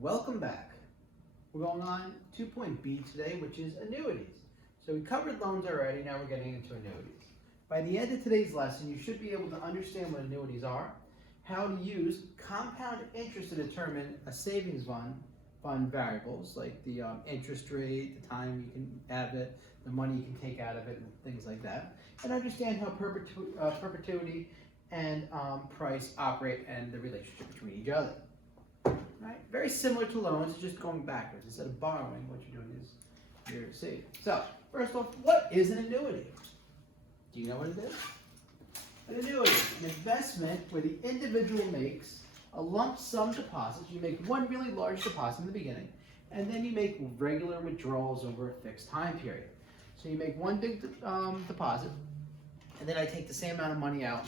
Welcome back. We're going on 2.B today, which is annuities. So we covered loans already, now we're getting into annuities. By the end of today's lesson, you should be able to understand what annuities are, how to use compound interest to determine a savings fund variables, like the interest rate, the time you can have it, the money you can take out of it, and things like that, and understand how perpetuity and price operate and the relationship between each other. Right? Very similar to loans, just going backwards. Instead of borrowing, what you're doing is you're saving. So, first off, what is an annuity? Do you know what it is? An annuity is an investment where the individual makes a lump sum deposit. You make one really large deposit in the beginning, and then you make regular withdrawals over a fixed time period. So you make one big deposit, and then I take the same amount of money out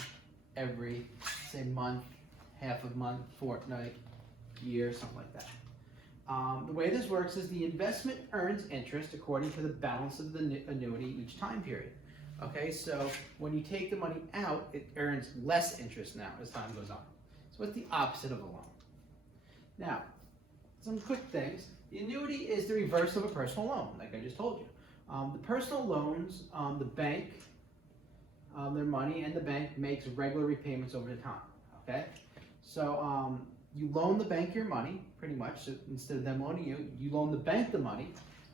every, say, month, half a month, fortnight, year, something like that. The way this works is the investment earns interest according to the balance of the annuity each time period. Okay, so when you take the money out, it earns less interest now as time goes on. So it's the opposite of a loan. Now, some quick things. The annuity is the reverse of a personal loan, like I just told you. The personal loans, the bank, their money, and the bank makes regular repayments over the time. Okay, so you loan the bank your money, pretty much. So instead of them loaning you, you loan the bank the money,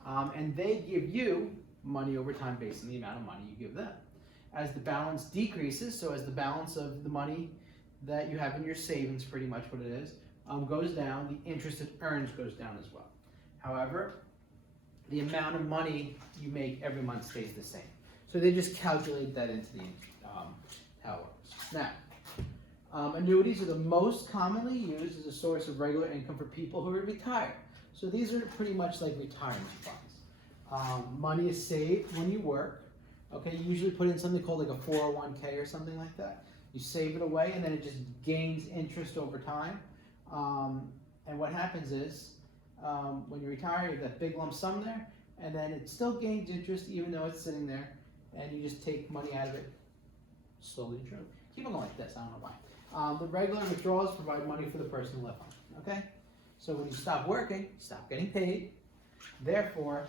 and they give you money over time based on the amount of money you give them. As the balance decreases, so as the balance of the money that you have in your savings, pretty much what it is, goes down, the interest it earns goes down as well. However, the amount of money you make every month stays the same. So they just calculate that into the how it works. Now, annuities are the most commonly used as a source of regular income for people who are retired. So these are pretty much like retirement funds. Money is saved when you work. Okay, you usually put in something called like a 401k or something like that. You save it away and then it just gains interest over time. And what happens is when you retire, you have that big lump sum there, and then it still gains interest even though it's sitting there, and you just take money out of it slowly and surely. Keep it going like this, I don't know why. The regular withdrawals provide money for the person to live on, okay? So when you stop working, you stop getting paid. Therefore,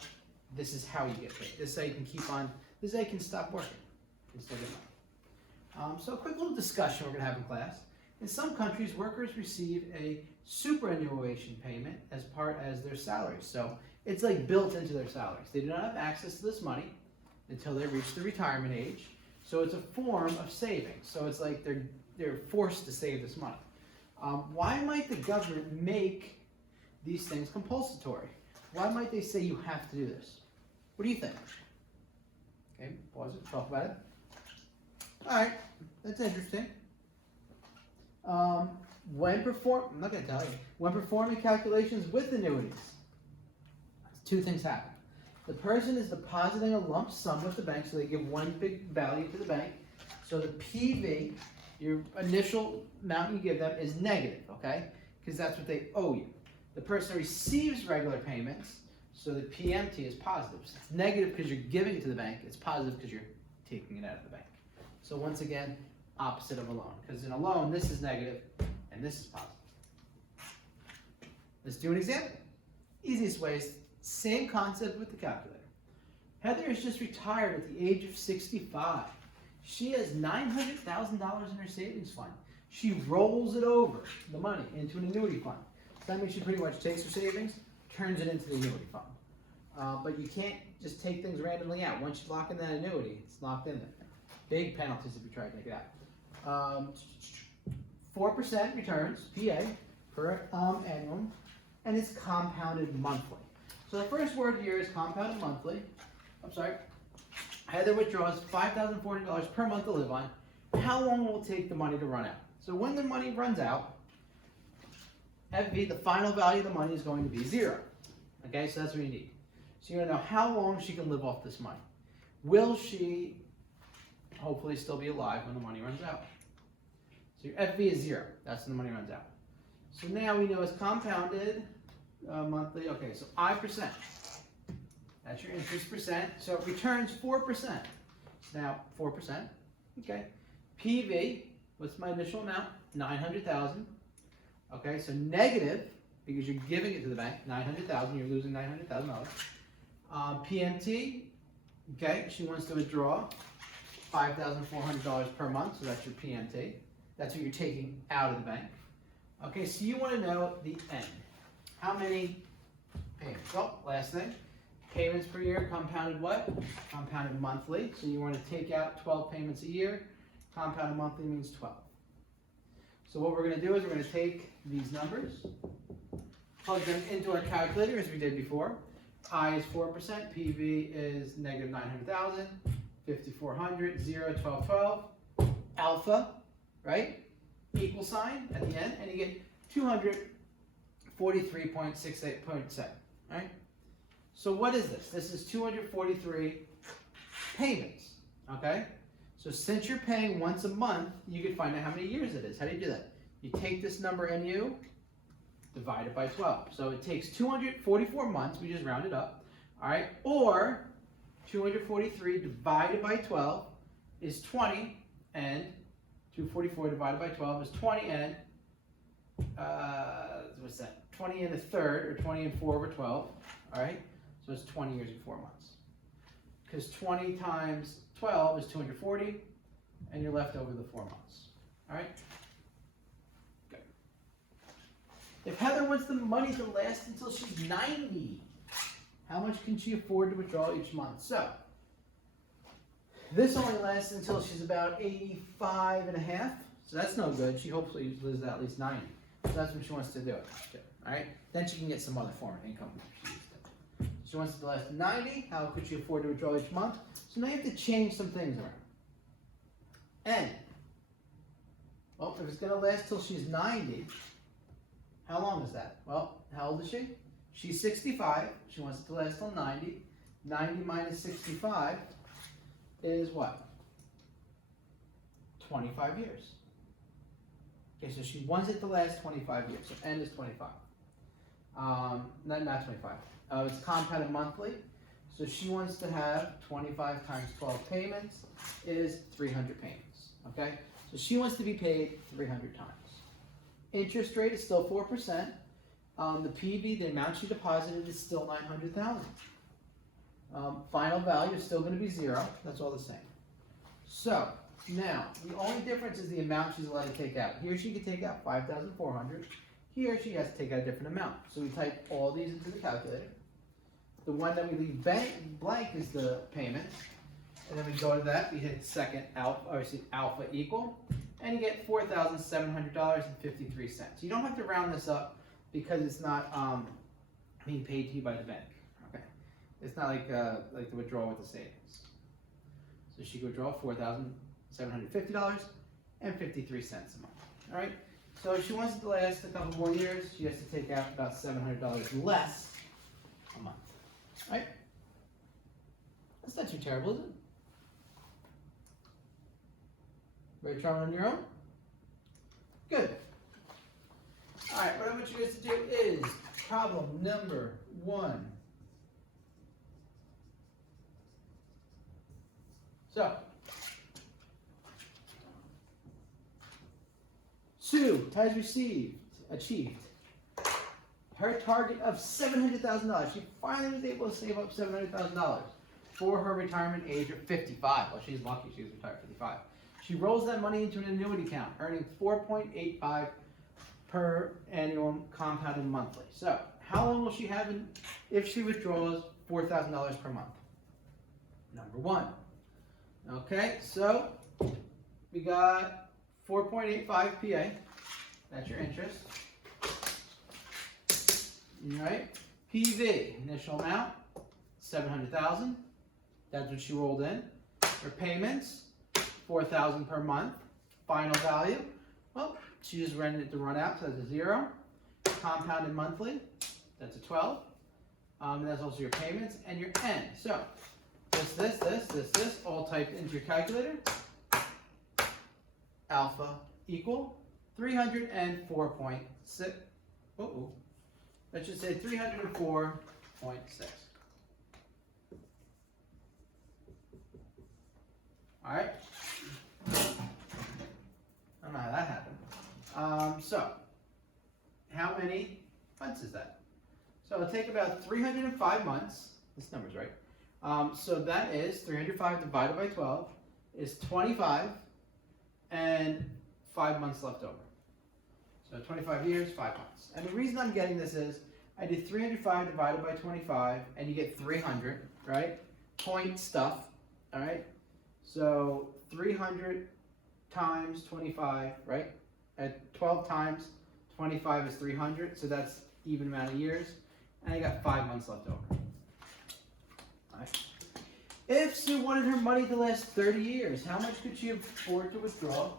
this is how you get paid. This is how you can keep on, this is how you can stop working instead of money. So a quick little discussion we're gonna have in class. In some countries, workers receive a superannuation payment as their salaries. So it's like built into their salaries. They do not have access to this money until they reach the retirement age. So it's a form of savings. So it's like they're forced to save this money. Why might the government make these things compulsory? Why might they say you have to do this? What do you think? Okay, pause it, talk about it. All right, that's interesting. I'm not going to tell you. When performing calculations with annuities, two things happen. The person is depositing a lump sum with the bank, so they give one big value to the bank. So the PV, your initial amount you give them, is negative, okay? Because that's what they owe you. The person receives regular payments, so the PMT is positive. So it's negative because you're giving it to the bank. It's positive because you're taking it out of the bank. So once again, opposite of a loan. Because in a loan, this is negative and this is positive. Let's do an example. Easiest way is same concept with the calculator. Heather is just retired at the age of 65. She has $900,000 in her savings fund. She rolls it over, the money, into an annuity fund. So that means she pretty much takes her savings, turns it into the annuity fund. But you can't just take things randomly out. Once you lock in that annuity, it's locked in there. Big penalties if you try to take it out. 4% returns, PA, per annum, and it's compounded monthly. So the first word here is compounded monthly. I'm sorry. Heather withdraws $5,400 per month to live on. How long will it take the money to run out? So when the money runs out, FV, the final value of the money, is going to be 0. Okay, so that's what you need. So you're going to know how long she can live off this money. Will she hopefully still be alive when the money runs out? So your FV is 0. That's when the money runs out. So now we know it's compounded monthly. Okay, so I%. That's your interest percent. So it returns 4%. Now 4%. Okay. PV, what's my initial amount? 900,000. Okay, so negative because you're giving it to the bank, $900,000, you're losing $900,000. PMT, okay, she wants to withdraw $5,400 per month, so that's your PMT. That's what you're taking out of the bank. Okay, so you want to know the end. How many payments? Well, last thing, payments per year, compounded what? Compounded monthly. So you want to take out 12 payments a year. Compounded monthly means 12. So what we're going to do is we're going to take these numbers, plug them into our calculator as we did before. I is 4%, PV is negative 900,000, 5,400, 0, 12, 12. Alpha, right? Equal sign at the end, and you get 243.68.7, right? So what is this? This is 243 payments, okay? So since you're paying once a month, you can find out how many years it is. How do you do that? You take this number NU, divide it by 12. So it takes 244 months, we just rounded up, all right? Or 243 divided by 12 is 20, and 244 divided by 12 is 20, and what's that? 20 and a third, or 20 and 4 over 12, all right? So it's 20 years and 4 months. Because 20 times 12 is 240, and you're left over the 4 months, all right? Good. If Heather wants the money to last until she's 90, how much can she afford to withdraw each month? So, this only lasts until she's about 85 and a half, so that's no good. She hopefully lives at least 90. So that's what she wants to do. All right? Then she can get some other form of income. She wants it to last 90. How could she afford to withdraw each month? So now you have to change some things around. And, well, if it's going to last till she's 90, how long is that? Well, how old is she? She's 65. She wants it to last till 90. 90 minus 65 is what? 25 years. Okay, so she wants it to last 25 years. So N is 25. Not 25. It's compounded monthly. So she wants to have 25 times 12 payments is 300 payments. Okay? So she wants to be paid 300 times. Interest rate is still 4%. The PV, the amount she deposited, is still 900,000. Final value is still going to be 0. That's all the same. So now the only difference is the amount she's allowed to take out. Here she can take out 5,400. Here she has to take out a different amount. So we type all these into the calculator. The one that we leave blank is the payments. And then we go to that. We hit second alpha, obviously alpha equal, and you get $4,700.53. You don't have to round this up because it's not being paid to you by the bank. Okay, it's not like the withdrawal with the savings. So she could withdraw $4,750.53 a month. All right. So if she wants it to last a couple more years, she has to take out about $700 less a month. All right. That's not too terrible, is it? Ready to try it on your own? Good. All right, what I want you guys to do is problem number 1. So, Sue has achieved her target of $700,000. She finally was able to save up $700,000 for her retirement age of 55. Well, she's lucky she was retired at 55. She rolls that money into an annuity account, earning 4.85 per annum compounded monthly. So, how long will she have if she withdraws $4,000 per month? Number 1. Okay, so we got 4.85 PA. That's your interest. All right. PV, initial amount, $700,000. That's what she rolled in. Her payments, $4,000 per month. Final value, well, she just rented it to run out, so that's a 0. Compounded monthly, that's a 12. And that's also your payments and your N. So, this, all typed into your calculator. Alpha equal 304.6. That should say 304.6. All right. I don't know how that happened. So, how many months is that? So it'll take about 305 months. This number's right. So that is 305 divided by 12 is 25 and 5 months left over. So 25 years, 5 months. And the reason I'm getting this is I did 305 divided by 25 and you get 300, right? Point stuff, all right? So 300 times 25, right? At 12 times 25 is 300, so that's even amount of years. And I got 5 months left over. All right. If Sue wanted her money to last 30 years, how much could she afford to withdraw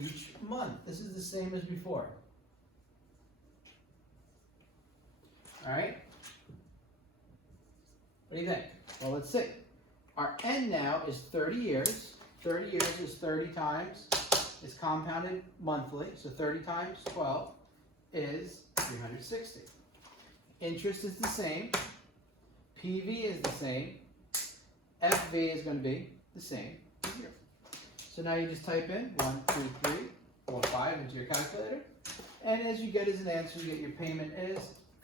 each month? This is the same as before. All right? What do you think? Well, let's see. Our N now is 30 years. 30 years is 30 times. It's compounded monthly, so 30 times 12 is 360. Interest is the same. PV is the same. FV is going to be the same here. So now you just type in 1, 2, 3, 4, 5 into your calculator. And as you get as an answer, you get your payment is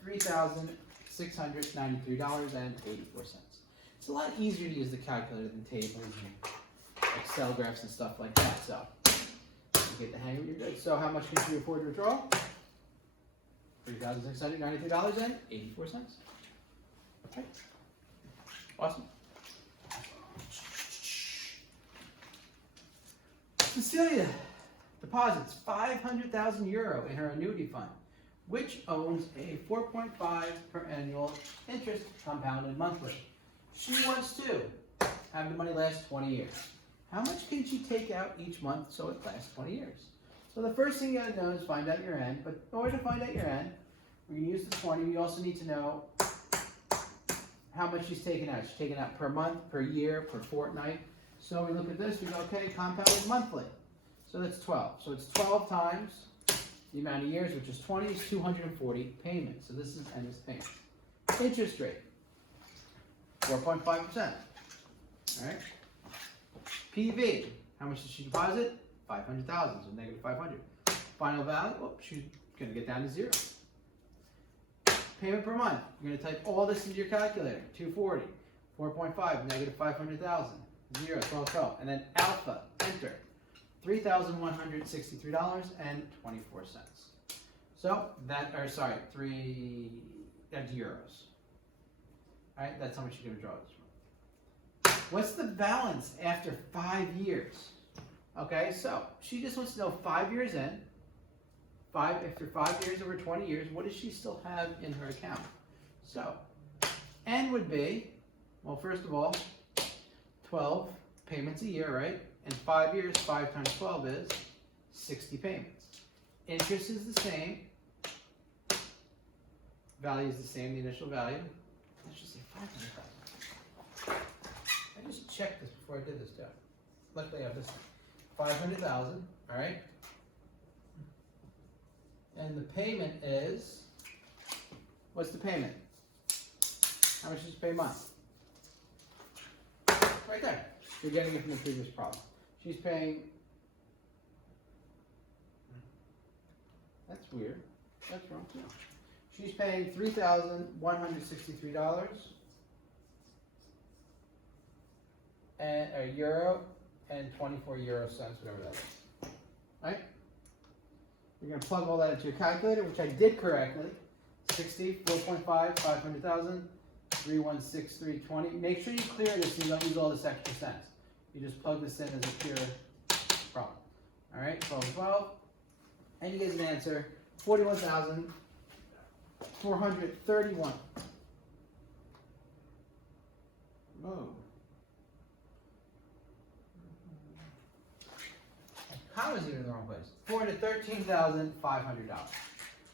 $3,693.84. It's a lot easier to use the calculator than tables and Excel graphs and stuff like that. So you get the hang of it, you're good. So how much can you afford to withdraw? $3,693.84. Okay. Awesome. Cecilia deposits 500,000 euro in her annuity fund, which owns a 4.5 per annual interest compounded monthly. She wants to have the money last 20 years. How much can she take out each month so it lasts 20 years? So the first thing you gotta know is find out your N, but in order to find out your N, we're gonna use the 20. We also need to know how much she's taking out. She's taking out per month, per year, per fortnight. So we look at this, we go, okay, compounded monthly. So that's 12. So it's 12 times the amount of years, which is 20, is 240 payments. So this is N's payment. Interest rate, 4.5%. All right. PV, how much did she deposit? 500,000, so negative 500. Final value, she's going to get down to 0. Payment per month, you're going to type all this into your calculator. 240, 4.5, negative 500,000, 0, 12, 12. And then alpha, enter, $3,163.24. So that's euros. All right, that's how much you're going to draw this from. What's the balance after 5 years? Okay, so she just wants to know 5 years in, after 5 years over 20 years, what does she still have in her account? So, N would be, well, first of all, 12 payments a year, right? In 5 years, 5 times 12 is 60 payments. Interest is the same. Value is the same, the initial value. Let's just say 500,000. I just checked this before I did this, Jeff. Luckily I have this 500,000, all right? And the payment is, what's the payment? How much does she pay a month? Right there. You're getting it from the previous problem. She's paying, that's weird. That's wrong too. She's paying $3,163 and a euro and 24 euro cents, whatever that is. Right? You're going to plug all that into your calculator, which I did correctly. 60, 4.5, 500,000, 3,163.20. Make sure you clear this so you don't use all this extra cents. You just plug this in as a pure problem. All right, 12 and 12. And you get an answer, 41,431. Whoa. Comma's even in the wrong place. $413,500. All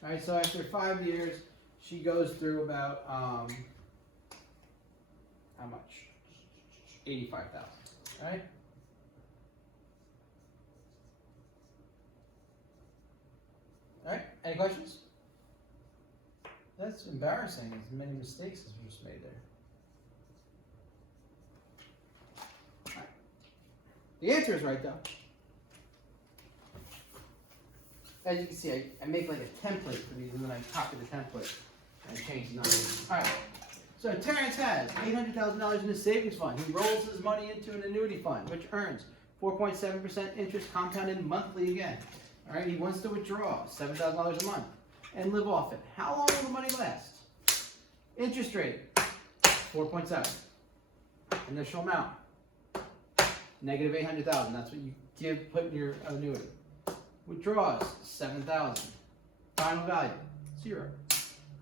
right, so after 5 years, she goes through about how much? 85,000. All right. All right. Any questions? That's embarrassing. As many mistakes as we just made there. All right. The answer is right though. as you can see, I make like a template for these, and then I copy the template and change the numbers. All right. So Terrence has $800,000 in his savings fund. He rolls his money into an annuity fund, which earns 4.7% interest compounded monthly again. All right. He wants to withdraw $7,000 a month and live off it. How long will the money last? Interest rate, 4.7. Initial amount, negative 800,000. That's what you put in your annuity. Withdraws, 7,000. Final value, 0.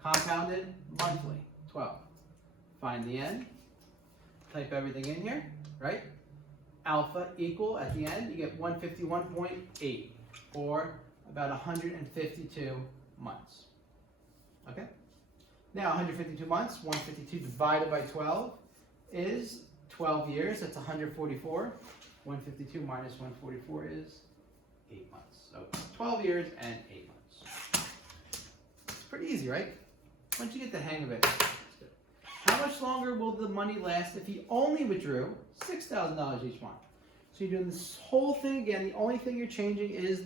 Compounded monthly, 12. Find the end. Type everything in here, right? Alpha equal, at the end, you get 151.8, or about 152 months. Okay? Now, 152 months, 152 divided by 12 is 12 years. That's 144. 152 minus 144 is 8 months. So 12 years and 8 months. It's pretty easy, right? Once you get the hang of it, it's good. How much longer will the money last if he only withdrew $6,000 each month? So you're doing this whole thing again. The only thing you're changing is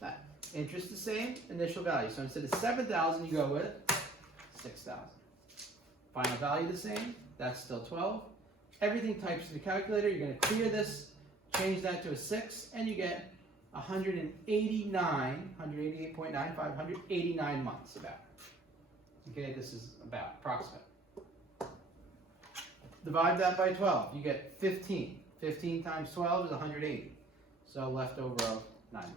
that. Interest the same, initial value. So instead of 7,000, you go with 6,000. Final value the same, that's still 12. Everything types in the calculator. You're going to clear this, change that to a 6, and you get 188.95, 189 months about. Okay, this is about approximate. Divide that by 12, you get 15. 15 times 12 is 180. So left over of 9 months.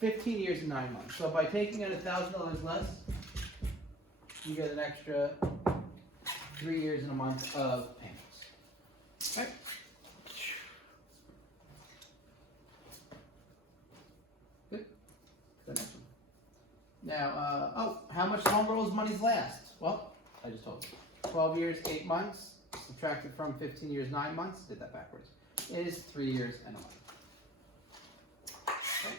15 years and 9 months. So by taking out $1,000 less, you get an extra 3 years and a month of payments. Okay. Good. The next one. Now, how much longer will his monies last? Well, I just told you. 12 years, 8 months, subtracted from 15 years, 9 months, did that backwards, is 3 years and a month. Okay.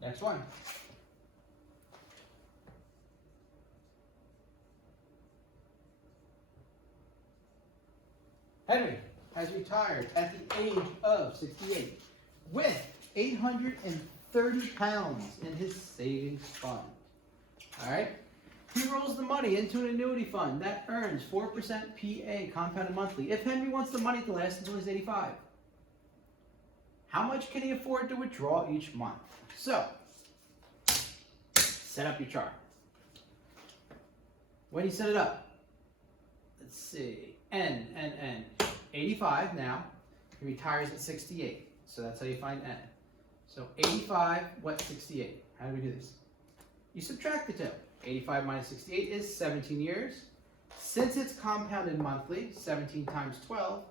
Next one. Henry has retired at the age of 68 with 830 pounds in his savings fund. All right. He rolls the money into an annuity fund that earns 4% PA compounded monthly. If Henry wants the money to last until he's 85, how much can he afford to withdraw each month? So, set up your chart. When you set it up, let's see, N, 85 now, he retires at 68. So that's how you find N. So 85, what's 68? How do we do this? You subtract the two. 85 minus 68 is 17 years. Since it's compounded monthly, 17 times 12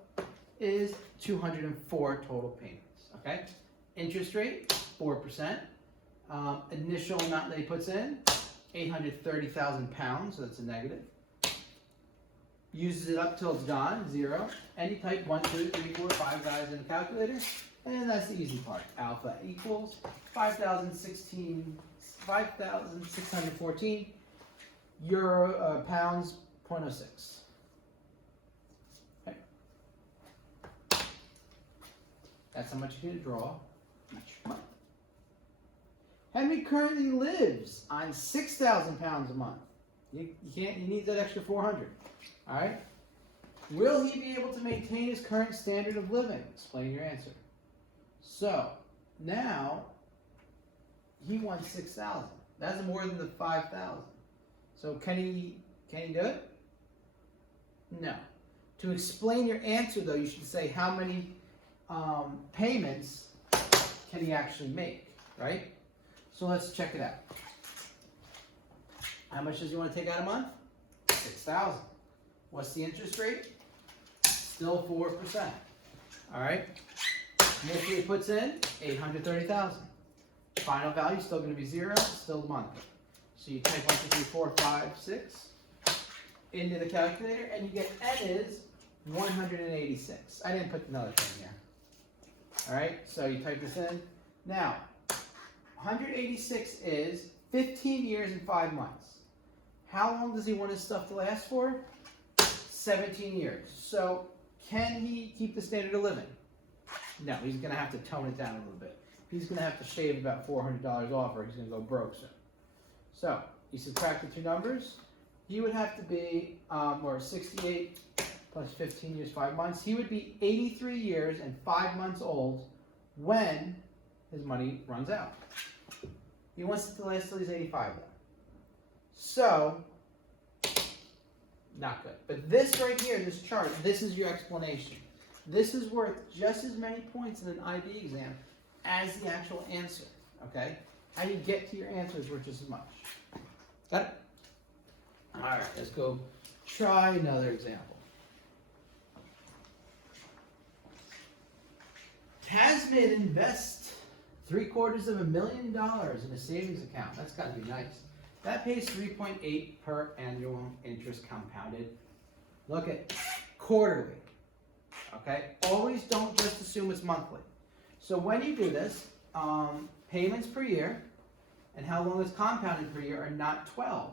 is 204 total payments, okay? Interest rate, 4%. Initial amount that he puts in, 830,000 pounds, so that's a negative. Uses it up till it's gone, 0. And you type 1, 2, 3, 4, 5 guys in the calculator, and that's the easy part. Alpha equals 5,614 pounds, 0.06. Okay. That's how much you can draw each month. Henry currently lives on 6,000 pounds a month. He needs that extra 400. All right. Will he be able to maintain his current standard of living? Explain your answer. So now he wants 6,000. That's more than the 5,000. So can he do it? No. To explain your answer, though, you should say how many payments can he actually make, right? So let's check it out. How much does he want to take out a month? 6,000. What's the interest rate? Still 4%. All right. Initially he puts in 830,000. Final value is still going to be 0, still monthly. So you type 1, 2, 3, 4, 5, 6 into the calculator, and you get N is 186. I didn't put another thing here. All right, so you type this in. Now, 186 is 15 years and 5 months. How long does he want his stuff to last for? 17 years. So Can he keep the standard of living? No, he's going to have to tone it down a little bit. He's going to have to shave about $400 off, or he's going to go broke soon. So you subtract the two numbers. He would have to be, or 68 plus 15 years, 5 months. He would be 83 years and 5 months old when his money runs out. He wants it to last till he's 85 though. So, not good. But this right here, this chart, this is your explanation. This is worth just as many points in an IB exam as the actual answer, okay? How you get to your answer is worth just as much. Got it? All right, let's go try another example. Tasman invests $750,000 in a savings account. That's got to be nice. That pays 3.8 per annual interest compounded. Look at quarterly. Okay, always don't just assume it's monthly. So when you do this, payments per year and how long it's compounded per year are not 12.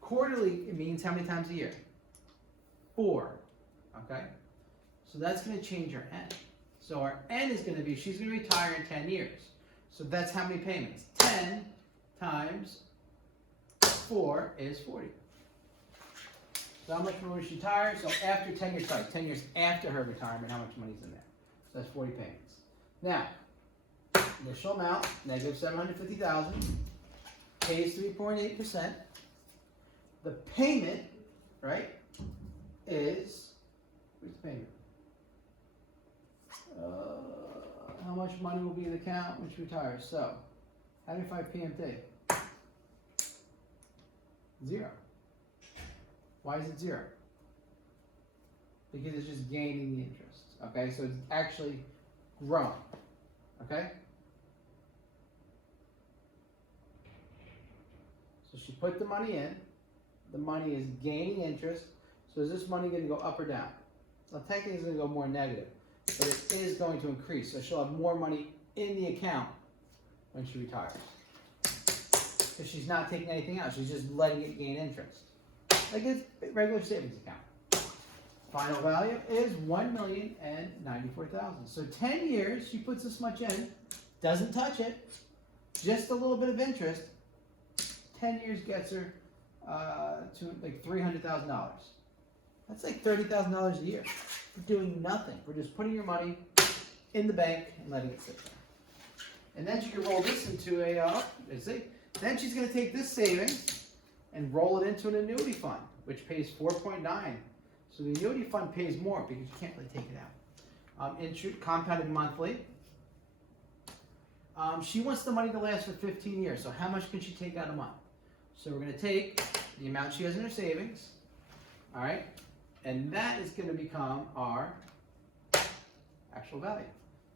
Quarterly, it means how many times a year? 4. Okay, so that's going to change our N. So our N is going to be, she's going to retire in 10 years. So that's how many payments? 10 times 4 is 40. So how much more will she retire? So after 10 years, sorry, 10 years after her retirement, how much money's in there? So that's 40 payments. Now, initial amount, negative $750,000, pays 3.8%. The payment, right, is, where's the payment? How much money will be in the account when she retires? So, how do you find PMT? 0. Why is it 0? Because it's just gaining the interest. Okay, so it's actually growing. Okay? So she put the money in. The money is gaining interest. So is this money going to go up or down? Well, technically it's going to go more negative. But it is going to increase. So she'll have more money in the account when she retires. Because she's not taking anything out. She's just letting it gain interest. Like a regular savings account. Final value is $1,094,000. So 10 years, she puts this much in, doesn't touch it, just a little bit of interest. 10 years gets her to like $300,000. That's like $30,000 a year. For doing nothing. We're just putting your money in the bank and letting it sit there. And then she can roll this into a, then she's going to take this savings and roll it into an annuity fund, which pays 4.9. So the annuity fund pays more because you can't really take it out. Compounded monthly. She wants the money to last for 15 years. So how much can she take out a month? So we're going to take the amount she has in her savings, all right, and that is going to become our actual value.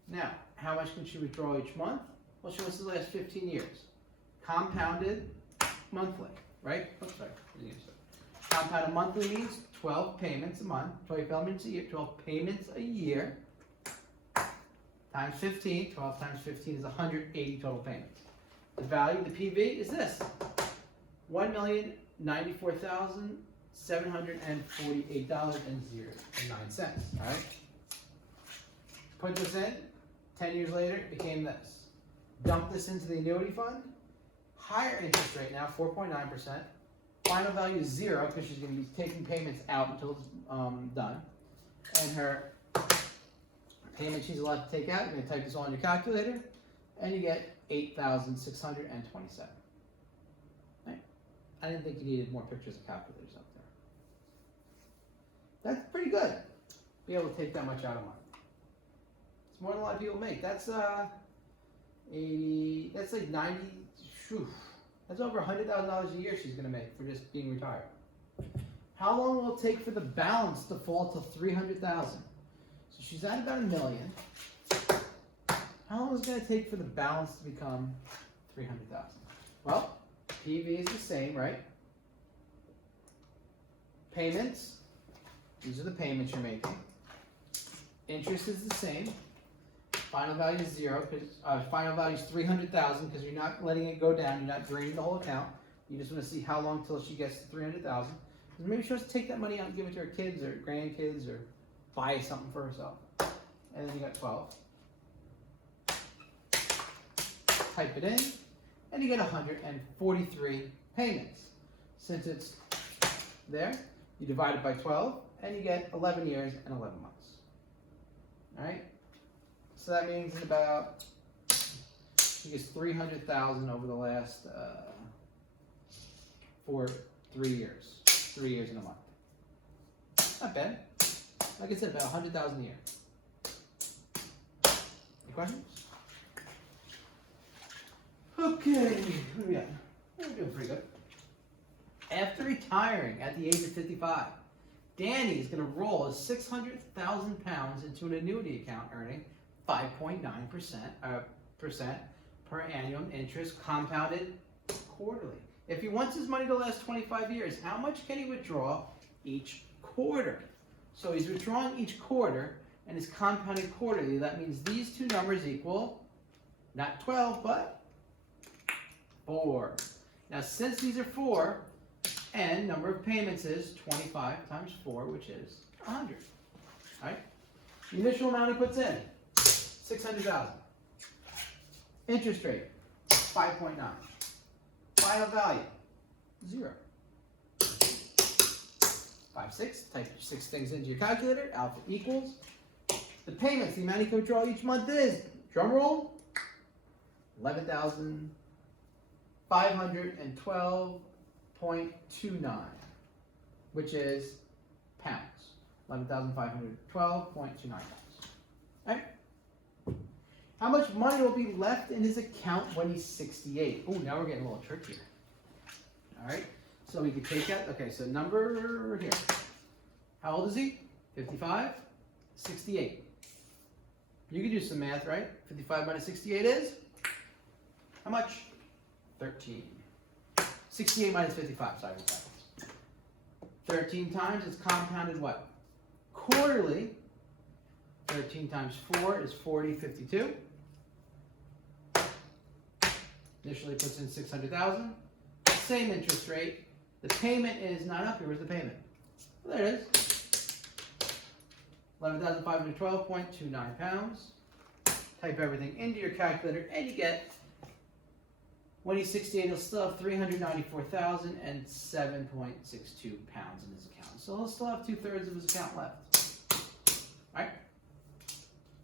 Now, how much can she withdraw each month? Well, she wants to last 15 years. Compounded monthly, right? Oops, sorry. Compounded monthly means 12 payments a month, 12 payments a year, 12 payments a year, times 15. 12 times 15 is 180 total payments. The value, the PV, is this. $1,094,748.09. All right. Put this in. 10 years later, it became this. Dump this into the annuity fund. Higher interest rate now, 4.9%. Final value is 0 because she's going to be taking payments out until it's done. And her payment she's allowed to take out, you're going to type this all in your calculator, and you get 8,627. Right? I didn't think you needed more pictures of calculators up there. That's pretty good. Be able to take that much out a month. It's more than a lot of people make. That's 80. That's like 90. Whew, that's over $100,000 a year she's going to make for just being retired. How long will it take for the balance to fall to 300,000? So she's at about $1 million. How long is it going to take for the balance to become 300,000? Well, PV is the same, right? Payments. These are the payments you're making. Interest is the same. Final value is 0 because final value is 300,000 because you're not letting it go down. You're not draining the whole account. You just want to see how long till she gets to 300,000. Maybe she wants to take that money out and give it to her kids or grandkids or buy something for herself. And then you got 12. Type it in, and you get 143 payments. Since it's there, you divide it by 12, and you get 11 years and 11 months. All right? So that means in about, I think it's 300,000 over the last, for 3 years. 3 years and a month. Not bad. Like I said, about 100,000 a year. Any questions? Okay, what do we got? We're doing pretty good. After retiring at the age of 55, Danny is going to roll his 600,000 pounds into an annuity account earning 5.9% per annum interest compounded quarterly. If he wants his money to last 25 years, how much can he withdraw each quarter? So he's withdrawing each quarter and is compounded quarterly. That means these two numbers equal not 12, but 4. Now, since these are 4, and number of payments is 25 times 4, which is 100. All right? The initial amount he puts in, 600,000. Interest rate, 5.9. Final value, 0. 5, 6. Type 6 things into your calculator. Alpha equals. The payments, the amount he can withdraw each month is, drum roll, 11,512.29, which is pounds. 11,512.29 pounds. All right? How much money will be left in his account when he's 68? Oh, now we're getting a little trickier. All right? So we could take out, okay, so number here. How old is he? 55? 68. You can do some math, right? 55 minus 68 is? How much? 13. 68 minus 55, sorry. 13 times, it's compounded what? Quarterly. 13 times 4 is 40, 52. Initially puts in 600,000. Same interest rate. The payment is not up here. Where's the payment? Well, there it is. 11,512.29 pounds. Type everything into your calculator, and you get, when he's 68, he'll still have 394,007.62 pounds in his account. So he'll still have 2/3 of his account left. All right?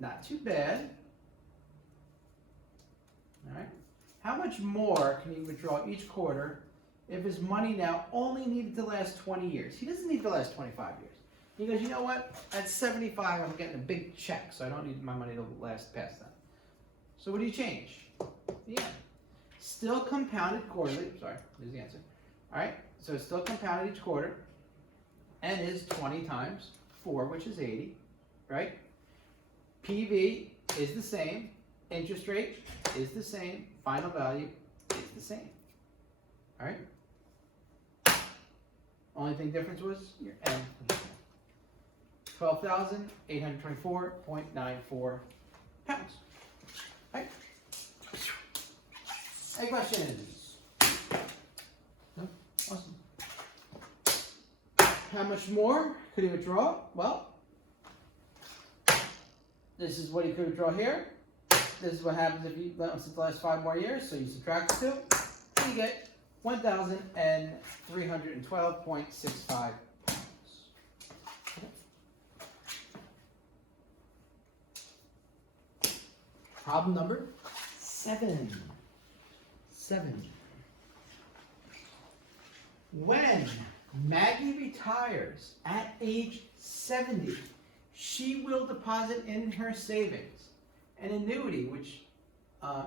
Not too bad. All right? How much more can he withdraw each quarter if his money now only needed to last 20 years? He doesn't need to last 25 years. He goes, you know what? At 75, I'm getting a big check, so I don't need my money to last past that. So what do you change? Yeah. Still compounded quarterly. Sorry, there's the answer. All right, so it's still compounded each quarter, and is 20 times 4, which is 80, right? PV is the same. Interest rate is the same. Final value is the same. All right? Only thing difference was your N. 12,824.94 pounds. All right? Any questions? No? Awesome. How much more could he withdraw? Well, this is what he could withdraw here. This is what happens if you let the last 5 more years. So you subtract the 2, and you get 1,312.65 pounds. Okay. Problem number 7. When Maggie retires at age 70, she will deposit in her savings an annuity, which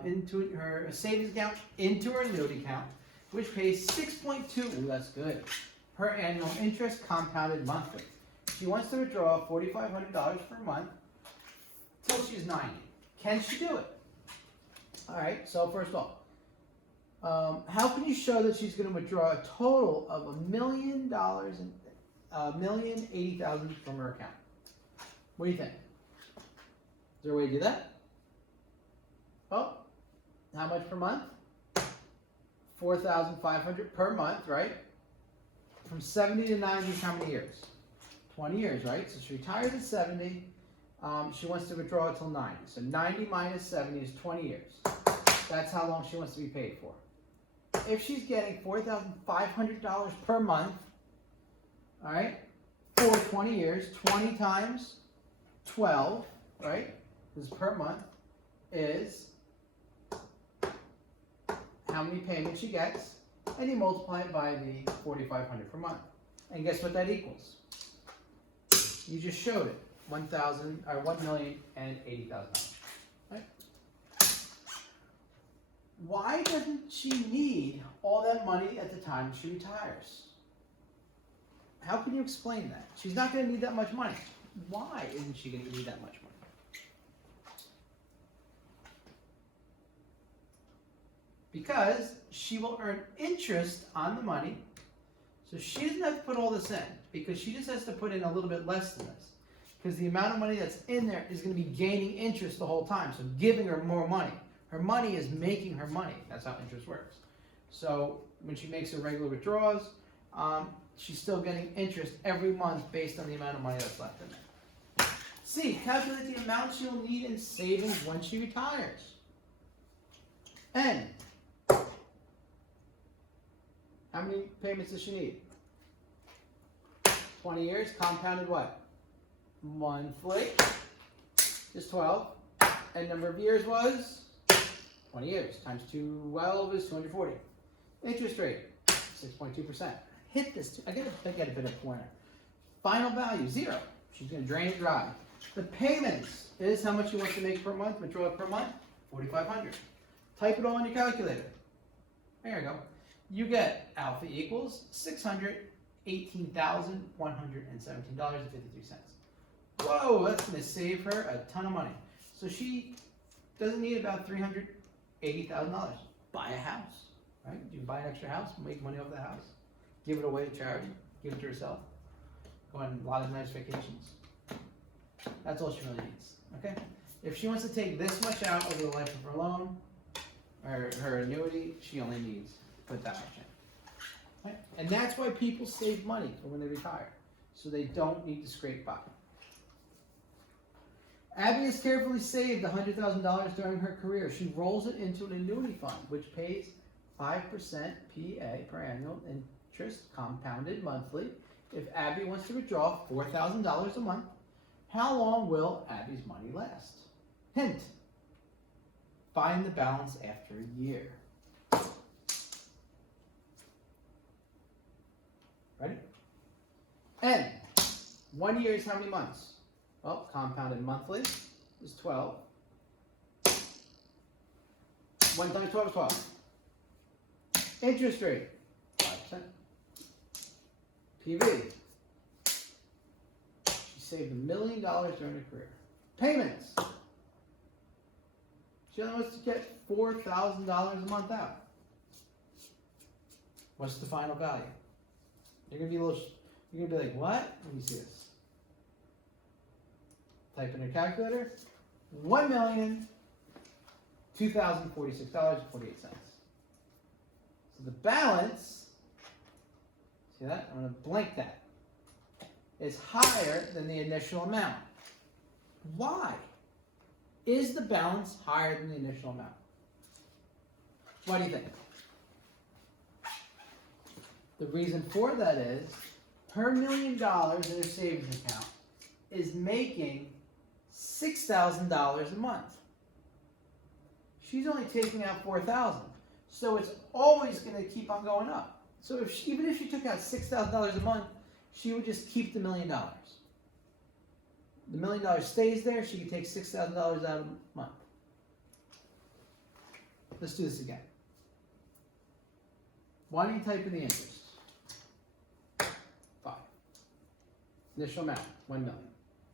into her savings account, into her annuity account, which pays 6.2. Ooh, that's good. Per annual interest, compounded monthly. She wants to withdraw $4,500 per month till she's 90. Can she do it? All right. So first of all, how can you show that she's going to withdraw a total of $1 million and $1,080,000 from her account? What do you think? Is there a way to do that? Well, how much per month? $4,500 per month, right? From 70 to 90 is how many years? 20 years, right? So she retires at 70. She wants to withdraw until 90. So 90 minus 70 is 20 years. That's how long she wants to be paid for. If she's getting $4,500 per month, all right, for 20 years, 20 times 12, right, this is per month, is how many payments she gets, and you multiply it by the $4,500 per month. And guess what that equals? You just showed it, $1,080,000. Right? Why doesn't she need all that money at the time she retires? How can you explain that? She's not going to need that much money. Why isn't she going to need that much money? Because she will earn interest on the money, so she doesn't have to put all this in, because she just has to put in a little bit less than this, because the amount of money that's in there is going to be gaining interest the whole time, so giving her more money. Her money is making her money. That's how interest works. So when she makes her regular withdrawals, she's still getting interest every month based on the amount of money that's left in there. C, calculate the amount she will need in savings when she retires. N, how many payments does she need? 20 years, compounded what? Monthly is 12, and number of years was 20 years, times 12 is 240. Interest rate, 6.2%. Hit this, I get a bit of pointer. Final value, 0. She's going to drain it dry. The payments is how much she wants to make per month, withdraw per month, $4,500. Type it all in your calculator. There you go. You get alpha equals $618,117.53. Whoa, that's going to save her a ton of money. So she doesn't need about $380,000. Buy a house, right? You can buy an extra house, make money off the house, give it away to charity, give it to herself, go on a lot of nice vacations. That's all she really needs, okay? If she wants to take this much out over the life of her loan, or her annuity, she only needs to put that much in. Right? And that's why people save money for when they retire, so they don't need to scrape by. Abby has carefully saved $100,000 during her career. She rolls it into an annuity fund, which pays 5% PA per annual interest, compounded monthly. If Abby wants to withdraw $4,000 a month, how long will Abby's money last? Hint. Find the balance after a year. Ready? N. 1 year is how many months? Well, compounded monthly is 12. 1 times 12 is 12. Interest rate, 5%. PV. She saved $1 million during her career. Payments. She only wants to get $4,000 a month out. What's the final value? You're gonna be like, what? Let me see this. Type in your calculator. $1,002,046.48. So the balance, see that? I'm gonna blank that. Is higher than the initial amount. Why? Is the balance higher than the initial amount? What do you think? The reason for that is her $1 million in her savings account is making $6,000 a month. She's only taking out $4,000, so it's always going to keep on going up. So even if she took out $6,000 a month, she would just keep the $1 million. The $1 million stays there. She can take $6,000 out a month. Let's do this again. Why don't you type in the interest? 5. Initial amount, $1 million.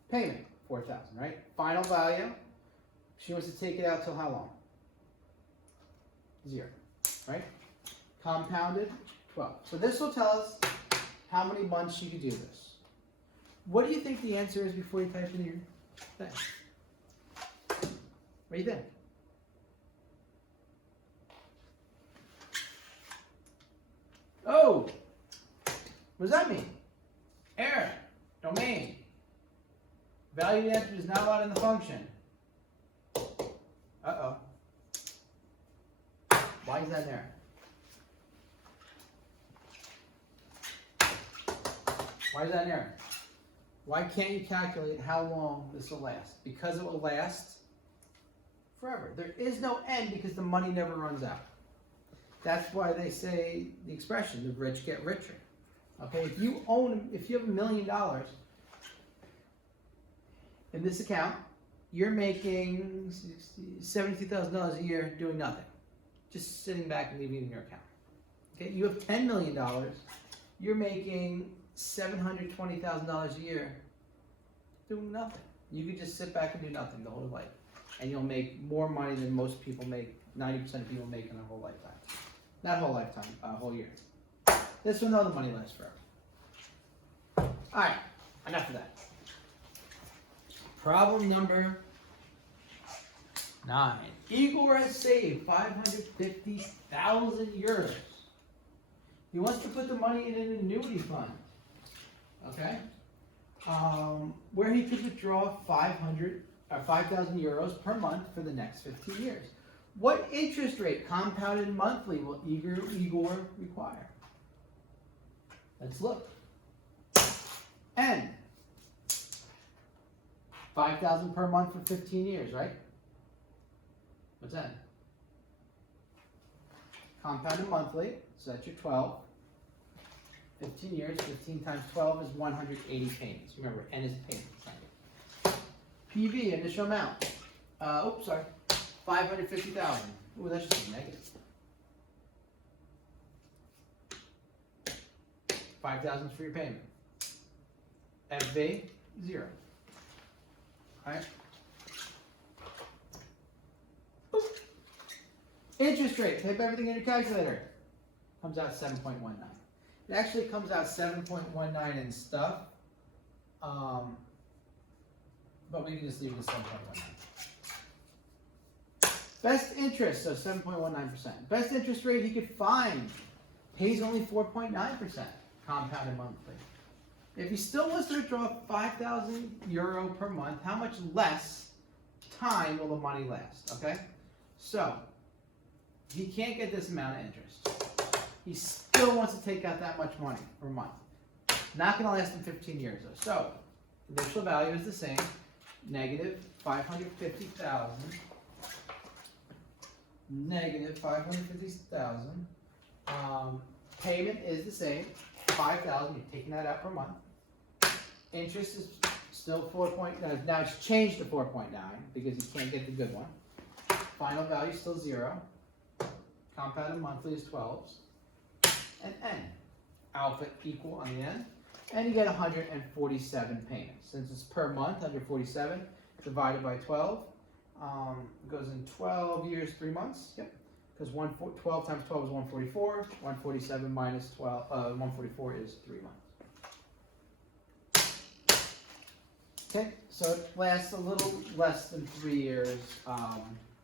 Payment, $4,000, right? Final value, she wants to take it out till how long? 0, right? Compounded, 12. So this will tell us how many months she could do this. What do you think the answer is before you type in your thing? What do you think? Oh! What does that mean? Error. Domain. Value of the answer is not allowed in the function. Uh-oh. Why is that there? Why is that an error? Why can't you calculate how long this will last? Because it will last forever. There is no end because the money never runs out. That's why they say the expression, the rich get richer. Okay, if you have $1 million in this account, you're making $72,000 a year doing nothing. Just sitting back and leaving it in your account. Okay, you have $10 million, you're making $720,000 a year doing nothing. You could just sit back and do nothing the whole life. And you'll make more money than most people make, 90% of people make in their whole lifetime. Not whole lifetime, whole year. This one though, the money lasts forever. Alright, enough of that. Problem number 9. Igor has saved 550,000 euros. He wants to put the money in an annuity fund. Okay? Where he could withdraw 5,000 euros per month for the next 15 years. What interest rate, compounded monthly, will Igor require? Let's look. N. 5,000 per month for 15 years, right? What's N? Compounded monthly, so that's your 12. 15 years, 15 times 12 is 180 payments. Remember, N is payment. PV, initial amount. 550,000. Ooh, that's just a negative. 5,000 for your payment. FV, 0. Alright? Interest rate. Type everything in your calculator. Comes out 7.19. It actually comes out 7.19 in stuff. But we can just leave it at 7.19. Best interest, so 7.19%. Best interest rate he could find. Pays only 4.9% compounded monthly. If he still wants to withdraw 5,000 euro per month, how much less time will the money last? Okay? So, he can't get this amount of interest. He still wants to take out that much money per month. Not going to last him 15 years though. So, the initial value is the same. Negative 550,000. Negative 550,000. Payment is the same. 5,000. You're taking that out per month. Interest is still 4.9. Now it's changed to 4.9 because you can't get the good one. Final value is still 0. Compounded monthly is 12s. And N. Alpha equal on the end. And you get 147 payments. Since it's per month, 147 divided by 12. It goes in 12 years, 3 months. Yep. Because 12 times 12 is 144. 147 minus 144 is 3 months. Okay, so it lasts a little less than 3 years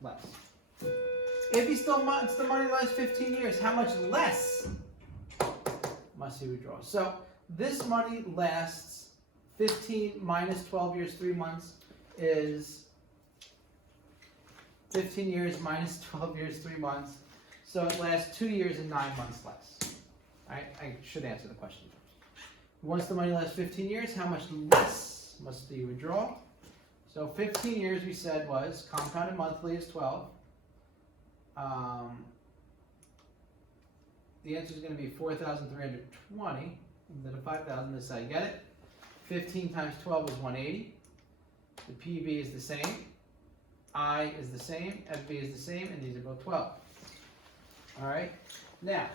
less. If he still wants the money last 15 years, how much less must he withdraw? So this money lasts 15 minus 12 years, 3 months is 15 years minus 12 years, 3 months. So it lasts 2 years and 9 months less. Alright, I should answer the question first. Once the money lasts 15 years, how much less must he withdraw? So 15 years we said was, compounded monthly is 12. The answer is going to be 4,320 instead of 5,000. This is how you get it. 15 times 12 is 180. The PV is the same. I is the same. FV is the same. And these are both 12. All right. Now,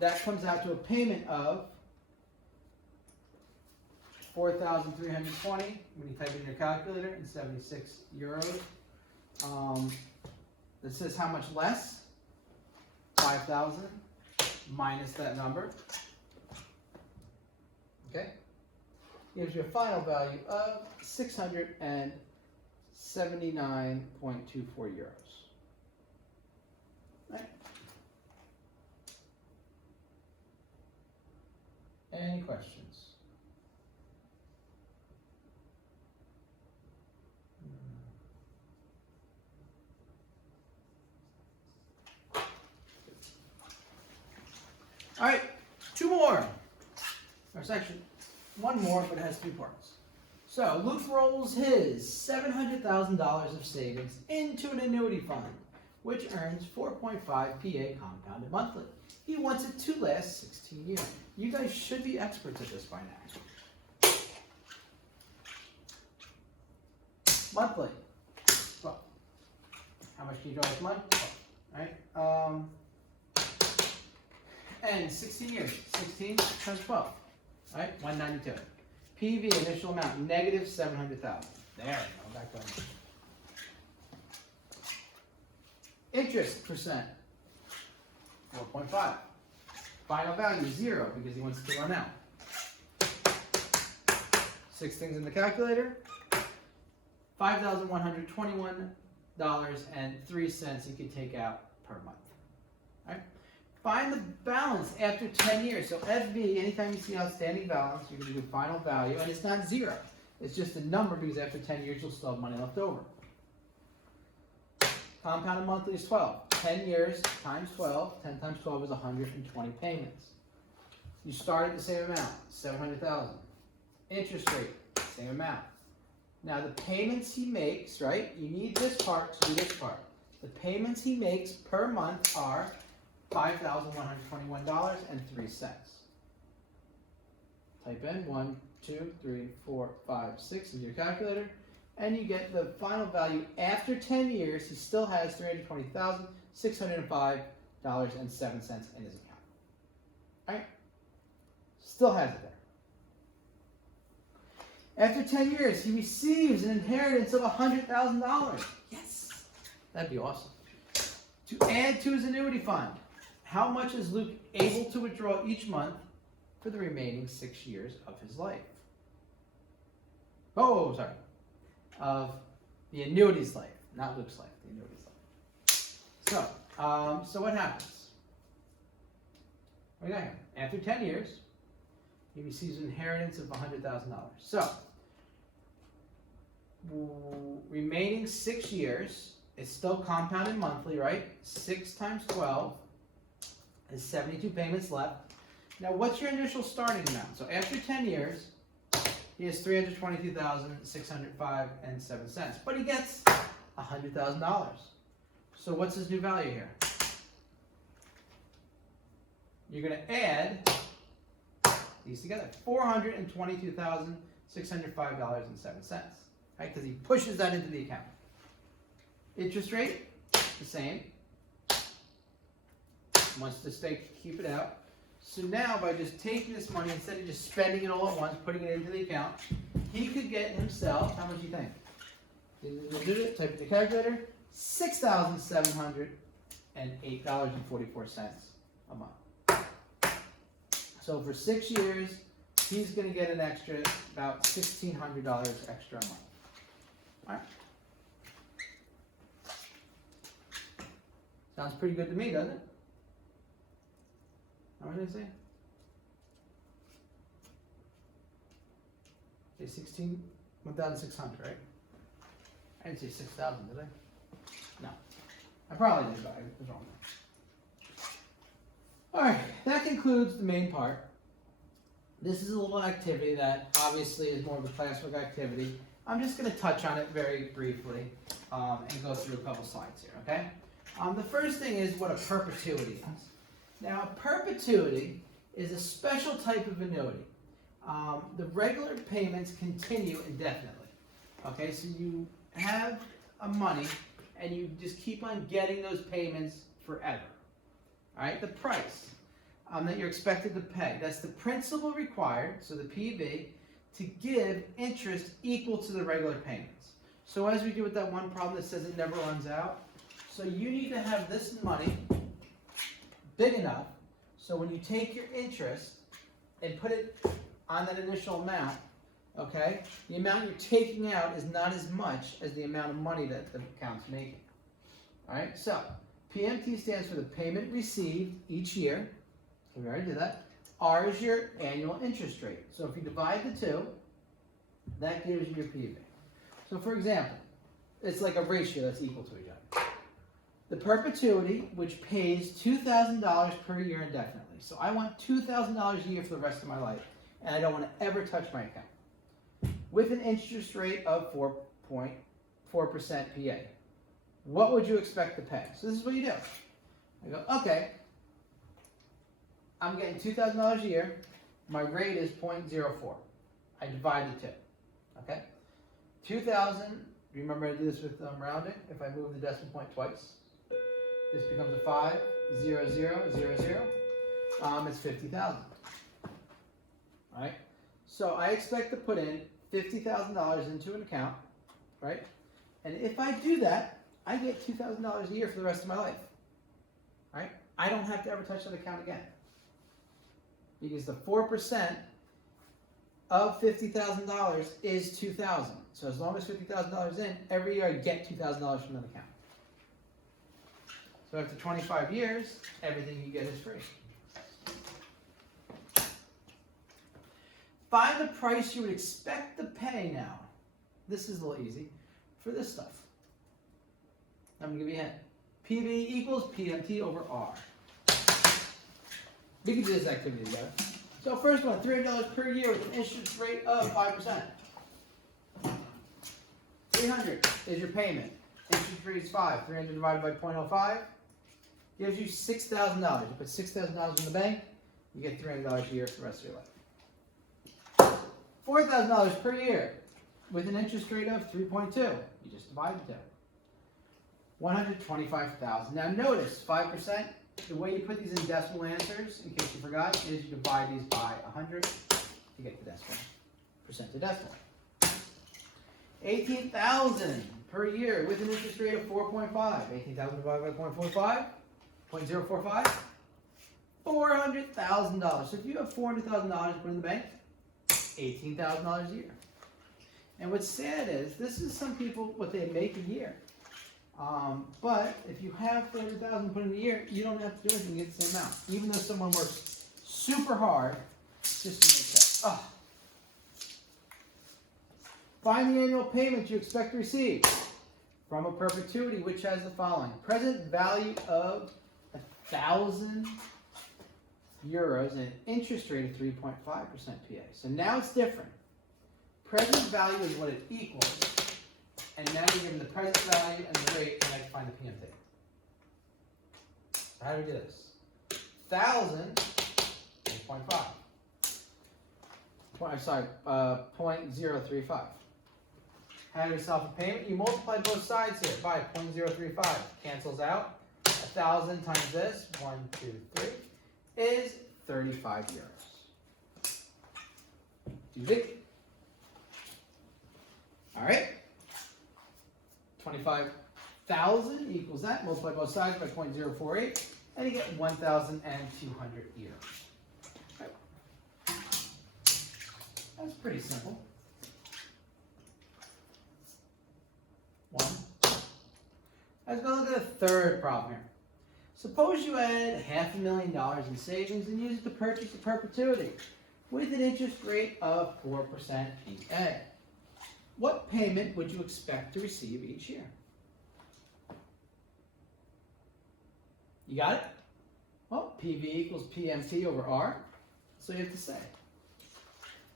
that comes out to a payment of 4,320 when you type in your calculator and 76 euros. This says how much less? 5,000 minus that number. Okay? Gives you a final value of 679.24 euros. Right? Any questions? All right, two more. There's actually one more, but it has two parts. So Luke rolls his $700,000 of savings into an annuity fund, which earns 4.5 PA compounded monthly. He wants it to last 16 years. You guys should be experts at this by now. Monthly. Well, how much can you draw this month? All right. And 16 years. 16 times 12. All right, 192. PV initial amount negative 700,000. There we go. Back on. Interest percent 4.5. Final value 0 because he wants to run out. 6 things in the calculator. $5,121.03 you can take out per month. All right. Find the balance after 10 years. So FV, anytime you see outstanding balance, you're going to do final value, and it's not 0. It's just a number because after 10 years you'll still have money left over. Compounded monthly is 12. 10 years times 12. 10 times 12 is 120 payments. You start at the same amount, 700,000. Interest rate, same amount. Now the payments he makes, right? You need this part to do this part. The payments he makes per month are $5,121.03. Type in 1, 2, 3, 4, 5, 6 into your calculator, and you get the final value after 10 years. He still has $320,605.07 in his account. All right? Still has it there. After 10 years, he receives an inheritance of $100,000. Yes! That'd be awesome. To add to his annuity fund, how much is Luke able to withdraw each month for the remaining 6 years of his life? Oh, sorry. Of the annuity's life, not Luke's life, the annuity's life. So what happens? What do you got here? After 10 years, he receives an inheritance of $100,000. So, remaining 6 years, it's still compounded monthly, right? 6 times 12 is 72 payments left. Now, what's your initial starting amount? So, after 10 years, he has $322,605.07, but he gets $100,000. So, what's his new value here? You're going to add these together, $422,605.07, right? Because he pushes that into the account. Interest rate, the same. Wants to keep it out. So now, by just taking this money, instead of just spending it all at once, putting it into the account, he could get himself, how much do you think? Type in the calculator, $6,708.44 a month. So for 6 years, he's going to get an extra, about $1,600 extra a month. All right. Sounds pretty good to me, doesn't it? How much did I say? Say 1,600, right? I didn't say 6,000, did I? No. I probably did, but I was wrong. Alright, that concludes the main part. This is a little activity that obviously is more of a classwork activity. I'm just going to touch on it very briefly and go through a couple slides here, okay? The first thing is what a perpetuity is. Now, a perpetuity is a special type of annuity. The regular payments continue indefinitely. Okay, so you have a money and you just keep on getting those payments forever. All right, the price that you're expected to pay. That's the principal required, so the PV, to give interest equal to the regular payments. So as we do with that one problem that says it never runs out, so you need to have this money big enough so when you take your interest and put it on that initial amount, okay, the amount you're taking out is not as much as the amount of money that the account's making. All right, so PMT stands for the payment received each year. We already did that. R is your annual interest rate. So if you divide the two, that gives you your PV. So for example, it's like a ratio that's equal to each other. The the perpetuity, which pays $2,000 per year indefinitely. So I want $2,000 a year for the rest of my life, and I don't want to ever touch my account. With an interest rate of 4.4% PA. What would you expect to pay? So this is what you do. I go, okay, I'm getting $2,000 a year. My rate is 0.04. I divide the two. Okay? 2,000, remember I do this with rounding? If I move the decimal point twice, this becomes a 5, 0, 0, 0, 0. It's 50,000. Alright? So I expect to put in $50,000 into an account, right? And if I do that, I get $2,000 a year for the rest of my life. Right? I don't have to ever touch that account again. Because the 4% of $50,000 is $2,000. So as long as $50,000 in, every year I get $2,000 from that account. So after 25 years, everything you get is free. Find the price you would expect to pay now. This is a little easy for this stuff. I'm going to give you a hint. PV equals PMT over R. We can do this activity together. So first one, $300 per year with an interest rate of 5%. $300 is your payment. Interest rate is 5. 300 divided by 0.05 gives you $6,000. You put $6,000 in the bank, you get $300 a year for the rest of your life. $4,000 per year with an interest rate of 3.2. You just divide the two. $125,000. Now notice, 5%, the way you put these in decimal answers, in case you forgot, is you divide these by 100 to get the decimal, percent to decimal. $18,000 per year with an interest rate of 4.5. $18,000 divided by 0.45, 0.045, $400,000. So if you have $400,000 to put in the bank, $18,000 a year. And what's sad is, this is some people, what they make a year. But if you have $400,000 put in a year, you don't have to do anything to get the same amount. Even though someone works super hard just to make that. Oh. Find the annual payment you expect to receive from a perpetuity which has the following. Present value of 1,000 euros and an interest rate of 3.5% PA. So now it's different. Present value is what it equals. And now you're given the present value and the rate, and I can find the PMT. So how do we do this? 1,000 is 0.5. 0.035. How do we solve a payment? You multiply both sides here by 0.035. Cancels out. 1,000 times this, 1, 2, 3, is 35 euros. Easy. All right. 25,000 equals that. Multiply both sides by 0.048, and you get 1,200 euros. Okay. That's pretty simple. One. Let's go look at the third problem here. Suppose you had $500,000 in savings and use it to purchase a perpetuity with an interest rate of 4% PA. What payment would you expect to receive each year? You got it? Well, PV equals PMT over R. So you have to say.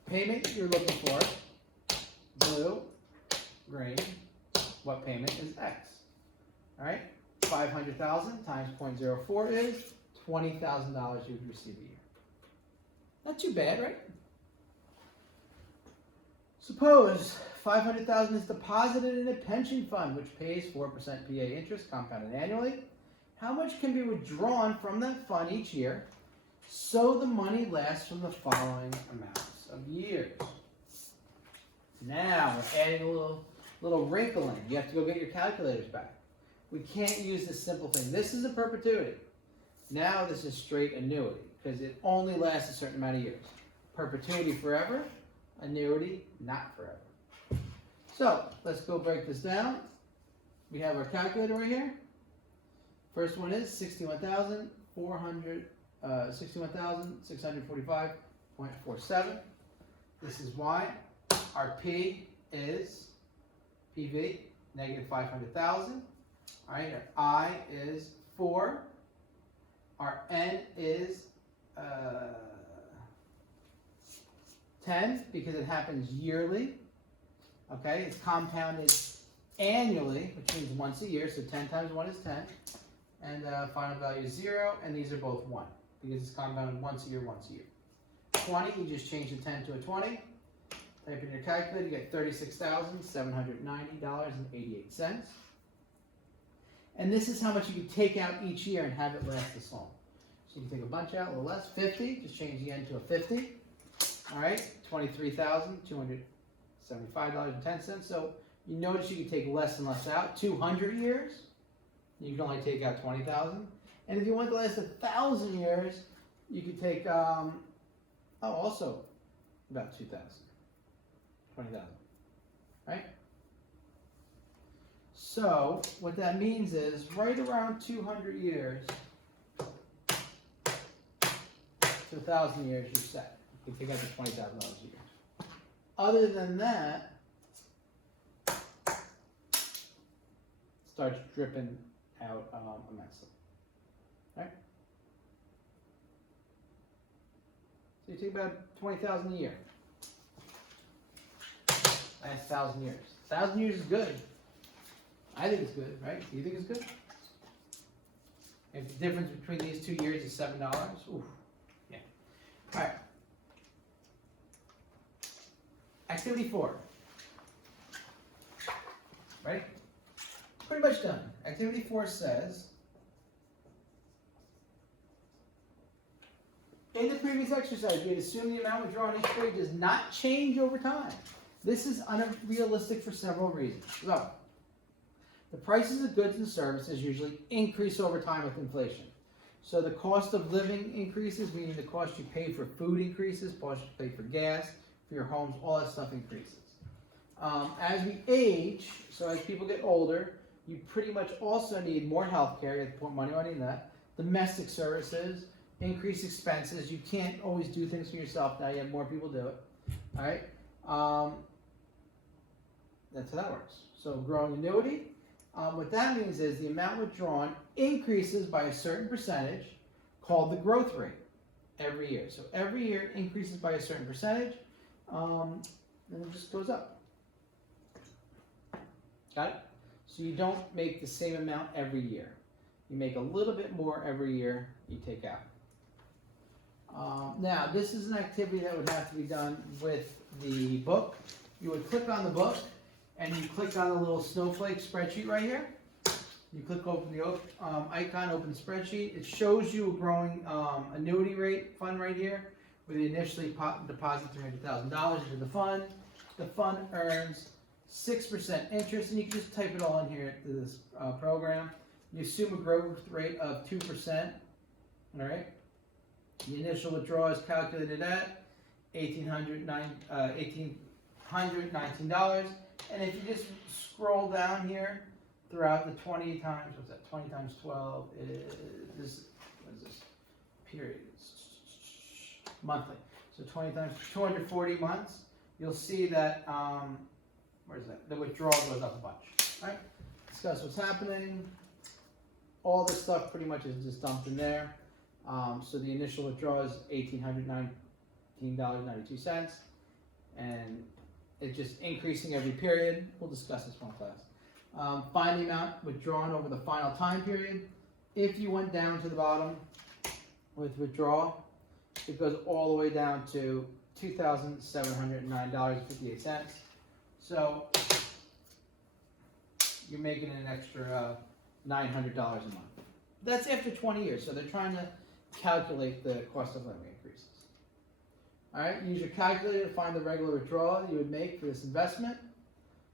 Payment you're looking for, blue, green. What payment is X? All right? 500,000 times 0.04 is $20,000 you would receive a year. Not too bad, right? Suppose 500,000 is deposited in a pension fund which pays 4% PA interest compounded annually. How much can be withdrawn from that fund each year so the money lasts from the following amounts of years? Now we're adding a little wrinkle in. You have to go get your calculators back. We can't use this simple thing. This is a perpetuity. Now this is straight annuity because it only lasts a certain amount of years. Perpetuity forever, annuity not forever. So let's go break this down. We have our calculator right here. First one is 61,645.47. This is Y. Our P is PV, negative 500,000. All right, our I is 4. Our N is 10 because it happens yearly. Okay, it's compounded annually, which means once a year. So 10 times 1 is 10. And final value is 0. And these are both 1 because it's compounded once a year, once a year. 20, you just change the 10 to a 20. Type in your calculator, you get $36,790.88. And this is how much you can take out each year and have it last this long. So you can take a bunch out, a little less, 50, just change the N to a 50. All right, $23,275.10. So you notice you can take less and less out. 200 years, you can only take out 20,000. And if you want to last 1,000 years, you could take, also about 2,000, 20,000, right? So what that means is right around 200 years to 1,000 years, you're set. You can take out the $20,000 a year. Other than that, starts dripping out immensely. Right? So you take about 20,000 a year. Last 1,000 years. 1,000 years is good. I think it's good, right? Do you think it's good? If the difference between these 2 years is $7, oof. Yeah. All right. Activity 4. Ready? Pretty much done. Activity 4 says, in the previous exercise, we had assumed the amount withdrawn each period does not change over time. This is unrealistic for several reasons. So, the prices of goods and services usually increase over time with inflation. So the cost of living increases, meaning the cost you pay for food increases, cost you pay for gas, for your homes, all that stuff increases. As we age, so as people get older, you pretty much also need more health care. You have to put money on that. Domestic services, increased expenses. You can't always do things for yourself now. You have more people do it. All right? That's how that works. So growing annuity. What that means is the amount withdrawn increases by a certain percentage called the growth rate every year. So every year it increases by a certain percentage, and it just goes up. Got it? So you don't make the same amount every year. You make a little bit more every year you take out. Now, this is an activity that would have to be done with the book. You would click on the book, and you click on the little snowflake spreadsheet right here. You click open the icon, open spreadsheet. It shows you a growing annuity rate fund right here, where you initially deposit $300,000 into the fund. The fund earns 6% interest, and you can just type it all in here to this program. You assume a growth rate of 2%. All right. The initial withdrawal is calculated at $1,819. And if you just scroll down here throughout the 20 times, what's that? 20 times 12 is, what is this? Period. Monthly. So 20 times 240 months, you'll see that, where's that? The withdrawal goes up a bunch. All right? Discuss what's happening. All this stuff pretty much is just dumped in there. So the initial withdrawal is $1,819.92. And it's just increasing every period. We'll discuss this one class. Find the amount withdrawn over the final time period. If you went down to the bottom with withdrawal, it goes all the way down to $2,709.58. So you're making an extra $900 a month. That's after 20 years. So they're trying to calculate the cost of living increases. All right, use your calculator to find the regular withdrawal you would make for this investment.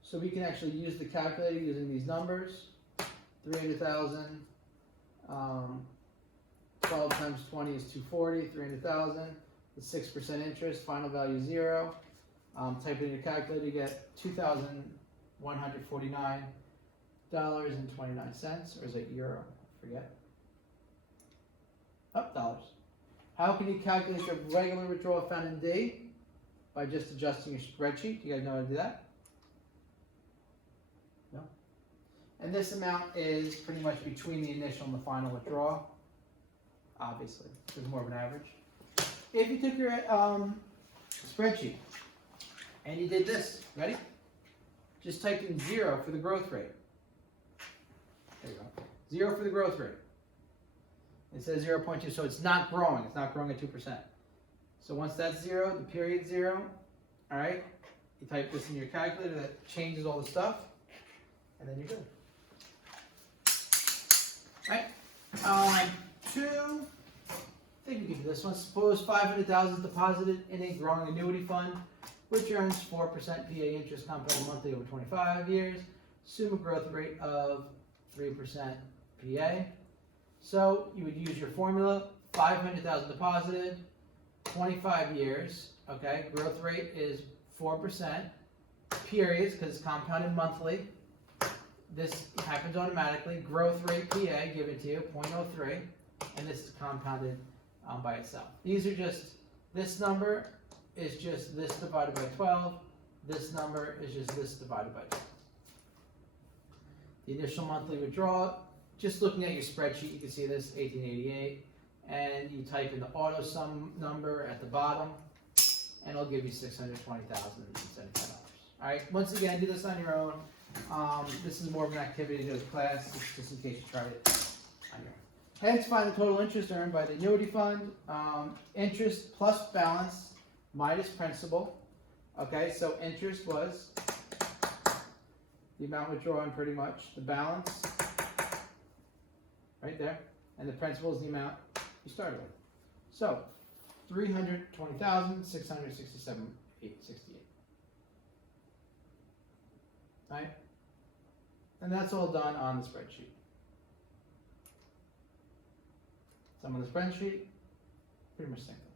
So we can actually use the calculator using these numbers. 300,000, 12 times 20 is 240, 300,000, the 6% interest, final value 0. Type in your calculator, you get $2,149.29, or is it euro? I forget. Oh, dollars. How can you calculate your regular withdrawal found in D? By just adjusting your spreadsheet. You guys know how to do that? No? And this amount is pretty much between the initial and the final withdrawal. Obviously, this is more of an average. If you took your spreadsheet and you did this, ready? Just typed in 0 for the growth rate. There you go. 0 for the growth rate. It says 0.2, so it's not growing. It's not growing at 2%. So once that's 0, the period's 0, all right? You type this in your calculator, that changes all the stuff, and then you're good. All right? I think we can do this one. Suppose $500,000 is deposited in a growing annuity fund, which earns 4% PA interest compounded monthly over 25 years. Assume a growth rate of 3% PA. So you would use your formula, 500,000 deposited, 25 years, okay? Growth rate is 4%, periods, because it's compounded monthly. This happens automatically. Growth rate PA given to you, 0.03, and this is compounded by itself. These are just, this number is just this divided by 12. This number is just this divided by 12. The initial monthly withdrawal, just looking at your spreadsheet, you can see this, 1888, and you type in the auto sum number at the bottom, and it'll give you $620,075. All right, once again, do this on your own. This is more of an activity to do with class, just in case you tried it on your own. Hence, find the total interest earned by the annuity fund. Interest plus balance minus principal. Okay, so interest was the amount withdrawn pretty much, the balance, right there, and the principal is the amount you started with. So, $320,667.68. Right? And that's all done on the spreadsheet. Some on the spreadsheet, pretty much simple.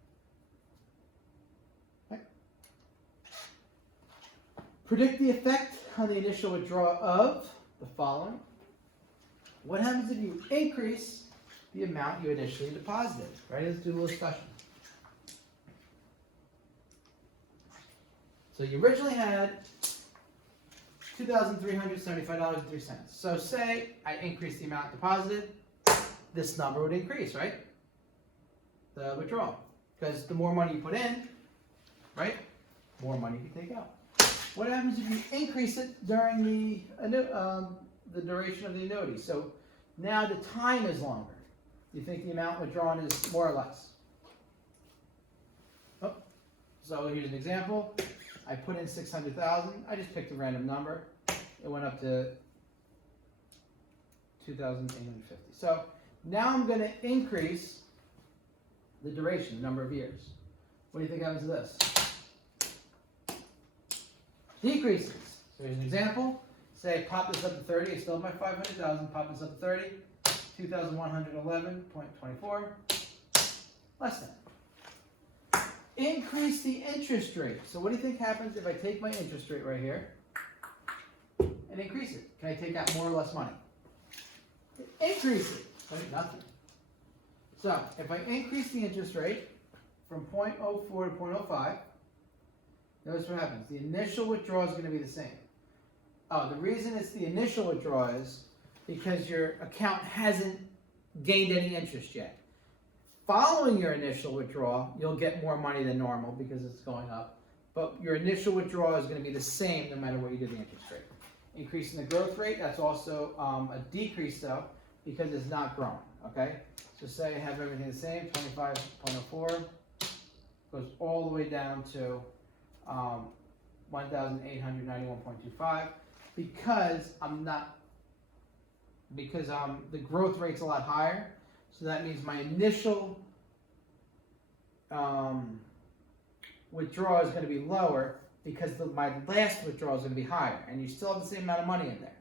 Okay. Predict the effect on the initial withdrawal of the following. What happens if you increase the amount you initially deposited? Right? Let's do a little discussion. So you originally had $2,375.03. So say I increase the amount deposited, this number would increase, right? The withdrawal. Because the more money you put in, right, more money you take out. What happens if you increase it during the duration of the annuity? So now the time is longer. You think the amount withdrawn is more or less? Oh. So here's an example. I put in 600,000. I just picked a random number. It went up to 2,850. So now I'm going to increase the duration, the number of years. What do you think happens to this? Decreases. So here's an example. Say I pop this up to 30. I still have my 500,000. Pop this up to 30. 2,111.24. Less than. Increase the interest rate. So what do you think happens if I take my interest rate right here and increase it? Can I take out more or less money? Increase it. Right? Nothing. So if I increase the interest rate from 0.04 to 0.05, notice what happens. The initial withdrawal is going to be the same. Oh, the reason it's the initial withdrawal is because your account hasn't gained any interest yet. Following your initial withdrawal, you'll get more money than normal because it's going up. But your initial withdrawal is going to be the same no matter what you do the interest rate. Increasing the growth rate, that's also a decrease though because it's not growing, okay? So say I have everything the same, 25.04, goes all the way down to 1,891.25 because the growth rate's a lot higher. So that means my initial withdrawal is going to be lower because my last withdrawal is going to be higher. And you still have the same amount of money in there.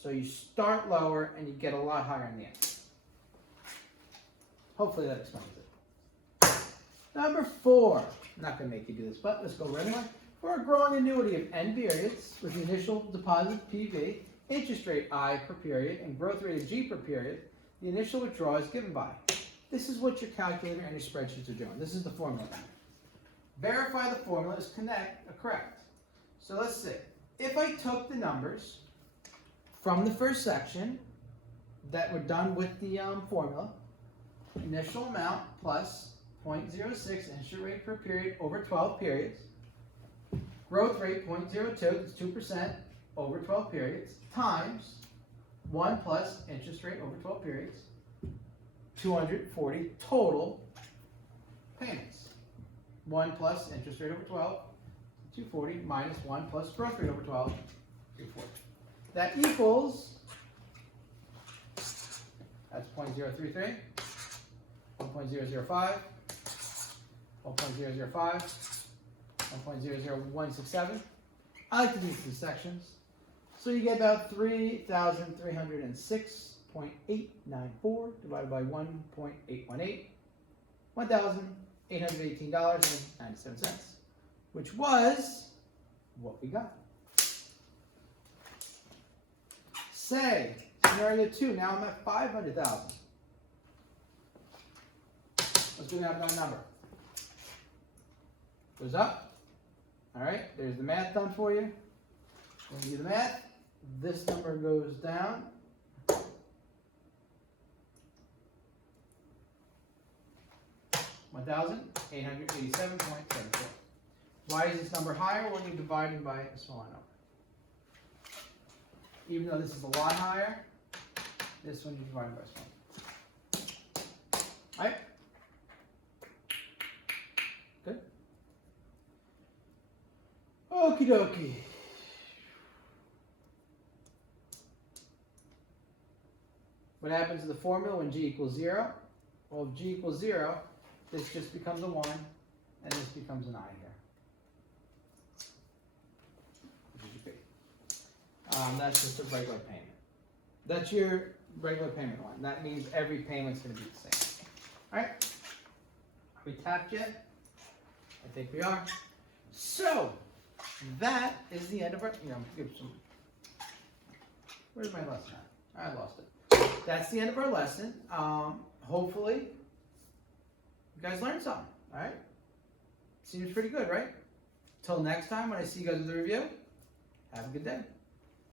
So you start lower and you get a lot higher in the end. Hopefully that explains it. Number 4. I'm not going to make you do this, but let's go right away. For a growing annuity of N periods with the initial deposit PV, interest rate I per period, and growth rate of G per period, the initial withdrawal is given by. This is what your calculator and your spreadsheets are doing. This is the formula. Verify the formula is correct. So let's see. If I took the numbers from the first section that were done with the formula, initial amount plus 0.06 interest rate per period over 12 periods, growth rate 0.02, that's 2% over 12 periods, times 1 plus interest rate over 12 periods, 240 total payments. 1 plus interest rate over 12, 240, minus 1 plus growth rate over 12, 240. That equals, that's 0.033, 1.005, 1.005, 1.00167. I like to do these sections. So you get about 3,306.894 divided by 1.818, $1,818.97, which was what we got. Say, scenario 2, now I'm at 500,000. Let's do that number. Goes up. All right, there's the math done for you. When you do the math, this number goes down. $1,887.74. Why is this number higher when you're dividing by a smaller number? Even though this is a lot higher, this one you're dividing by a smaller number. All right? Good? Okie dokie. What happens to the formula when g equals 0? Well, if g equals 0, this just becomes a 1, and this becomes an I here. Which is your B. That's just a regular payment. That's your regular payment line. That means every payment's going to be the same. All right? Are we tapped yet? I think we are. So, that is the end of our, give some, where's my lesson at? I lost it. That's the end of our lesson. Hopefully, you guys learned something, all right? Seems pretty good, right? Till next time when I see you guys with the review, have a good day.